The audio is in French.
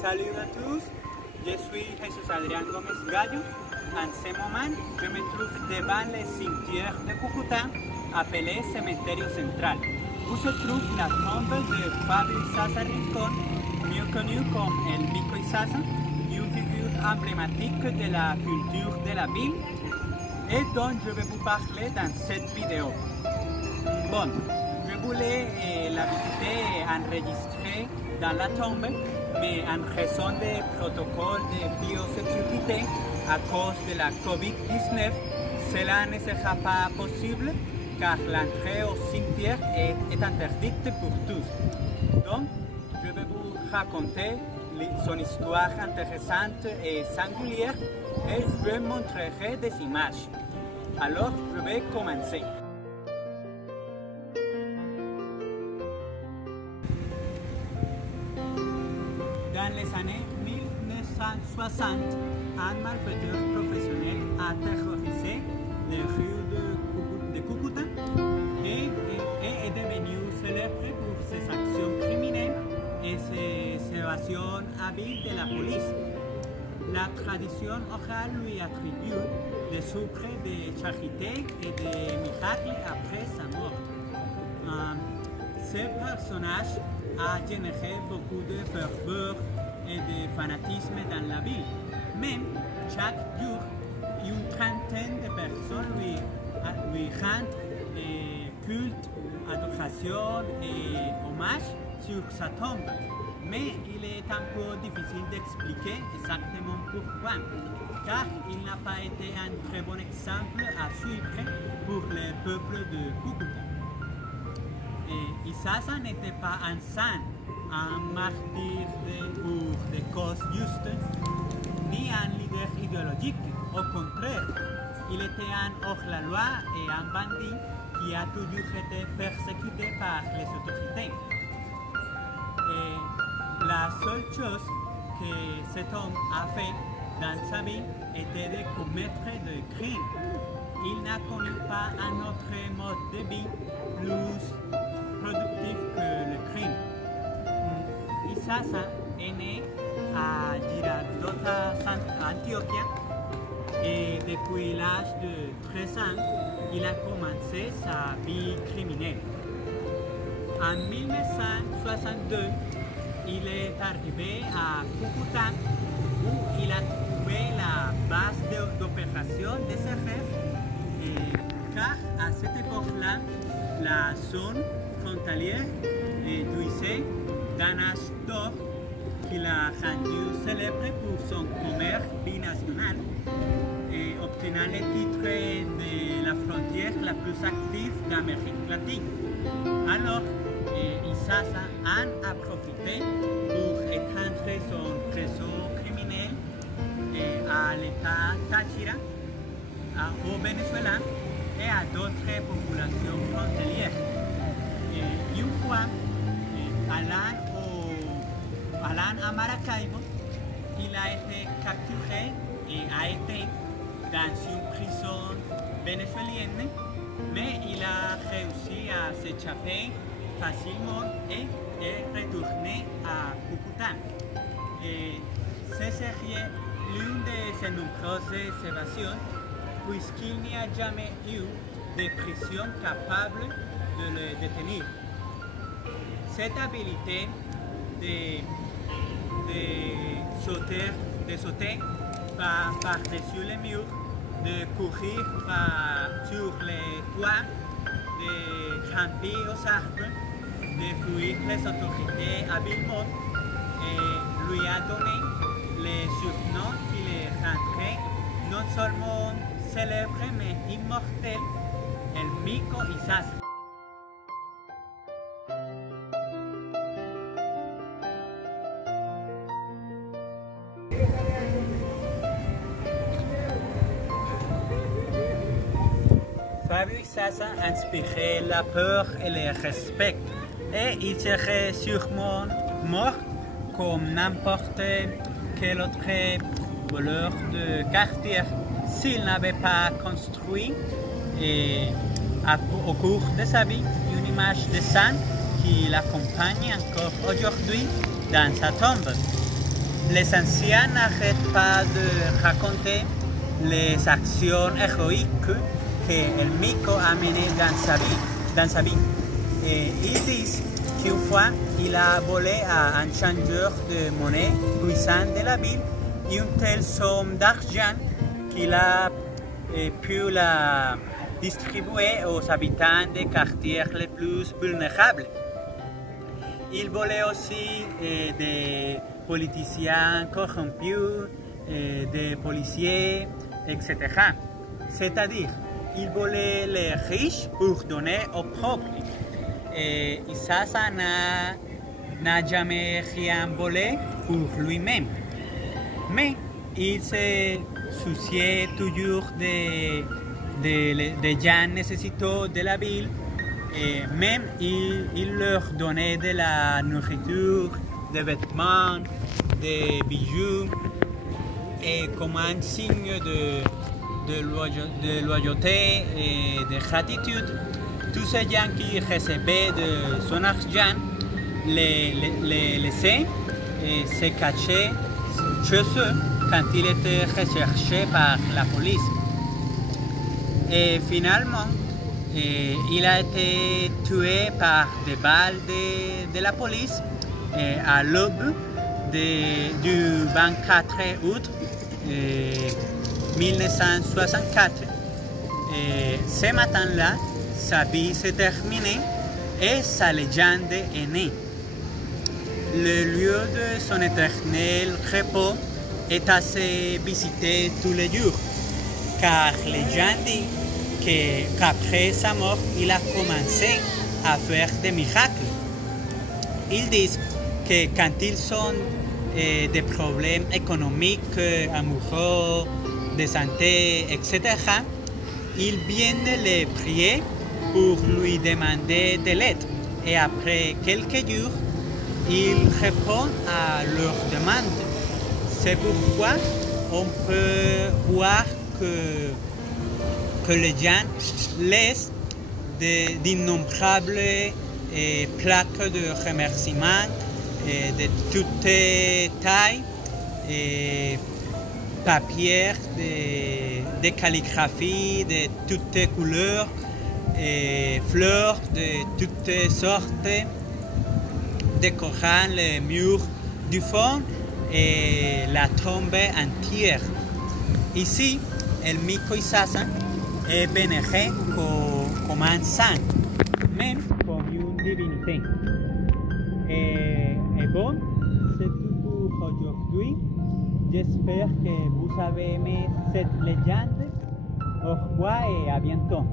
Salut à tous, je suis Jesús Adrián Gómez Gallo. En ce moment, je me trouve devant le cimetière de Cúcuta, appelé Cementerio Central, où se trouve la tombe de Fabio Izaza Rincón, mieux connu comme El Mico Izaza, une figure emblématique de la culture de la ville et dont je vais vous parler dans cette vidéo. Bon, je voulais la visiter et enregistrer dans la tombe, mais en raison des protocoles de biosécurité à cause de la COVID-19, cela ne sera pas possible car l'entrée au cimetière est interdite pour tous. Donc, je vais vous raconter son histoire intéressante et singulière et je montrerai des images. Alors, je vais commencer. Dans les années 1960, un malfaiteur professionnel a terrorisé les rues de Cúcuta et est devenu célèbre pour ses actions criminelles et ses évasions habiles de la police. La tradition orale lui attribue des secrets de charité et de miracles après sa mort. Ce personnage a généré beaucoup de ferveur et de fanatisme dans la ville. Même chaque jour, une trentaine de personnes lui rendent culte, adoration et hommage sur sa tombe. Mais il est un peu difficile d'expliquer exactement pourquoi, car il n'a pas été un très bon exemple à suivre pour le peuple de Cúcuta. Izaza n'était pas un saint, un martyr pour des causes justes, ni un leader idéologique. Au contraire, il était un hors-la-loi et un bandit qui a toujours été persécuté par les autorités. Et la seule chose que cet homme a fait dans sa vie était de commettre des crimes. Il n'a connu pas un autre mode de vie plus productif que le crime. Izaza est né à Girardota, Antioquia, et depuis l'âge de 13 ans, il a commencé sa vie criminelle. En 1962, il est arrivé à Cúcuta où il a trouvé la base d'opération de ses rêves, car à cette époque-là, la zone frontalière jouissait d'un âge d'or qui l'a rendu célèbre pour son commerce binational et obtenant le titre de la frontière la plus active d'Amérique latine. Alors, Izaza en a profité pour étendre son réseau criminel à l'État Táchira, au Venezuela et à d'autres populations frontalières. Une fois, allant à Maracaibo, il a été capturé et a été dans une prison vénézuélienne, mais il a réussi à s'échapper facilement et est retourné à Cúcuta. Ce serait l'une de ses nombreuses évasions, puisqu'il n'y a jamais eu de prison capable de le détenir. Cette habilité de sauter par-dessus les murs, de courir sur les toits, de grimper aux arbres, de fuir les autorités habilement, lui a donné le surnom qui le rendrait non seulement célèbre mais immortel, El Mico Izaza. Fabio Izaza inspirait la peur et le respect, et il serait sûrement mort comme n'importe quel autre voleur de quartier s'il n'avait pas construit au cours de sa vie une image de saint qui l'accompagne encore aujourd'hui dans sa tombe. les anciens n'arrêtent pas de raconter les actions héroïques que El Mico a menées dans sa vie. Et ils disent qu'une fois, il a volé à un changeur de monnaie puissant de la ville une telle somme d'argent qu'il a pu la distribuer aux habitants des quartiers les plus vulnérables. Il volait aussi des politiciens corrompus, des policiers, etc. C'est-à-dire, il volait les riches pour donner aux pauvres. Et Isaza n'a jamais rien volé pour lui-même. Mais il se souciait toujours des gens nécessiteux de la ville. Et même il leur donnait de la nourriture, des vêtements, des bijoux. Et comme un signe de loyauté et de gratitude, tous ces gens qui recevaient de son argent les laissaient et se cachaient chez eux quand il était recherché par la police. Et finalement, il a été tué par des balles de la police à l'aube du 24 août 1964. Ce matin-là, sa vie s'est terminée et sa légende est née. Le lieu de son éternel repos est assez visité tous les jours, car les gens disent qu'après sa mort, il a commencé à faire des miracles. Ils disent que quand ils ont des problèmes économiques, amoureux, de santé, etc., ils viennent les prier pour lui demander de l'aide. Et après quelques jours, il répond à leurs demandes. C'est pourquoi on peut voir que les gens laissent d'innombrables plaques de remerciements de toutes tailles, papier de calligraphie de toutes couleurs, fleurs de toutes sortes, décorant les murs du fond et la tombe entière. Ici, El Mico Isaza est vénéré comme un saint, même comme une divinité. Et bon, c'est tout pour aujourd'hui. J'espère que vous avez aimé cette légende. Au revoir et à bientôt.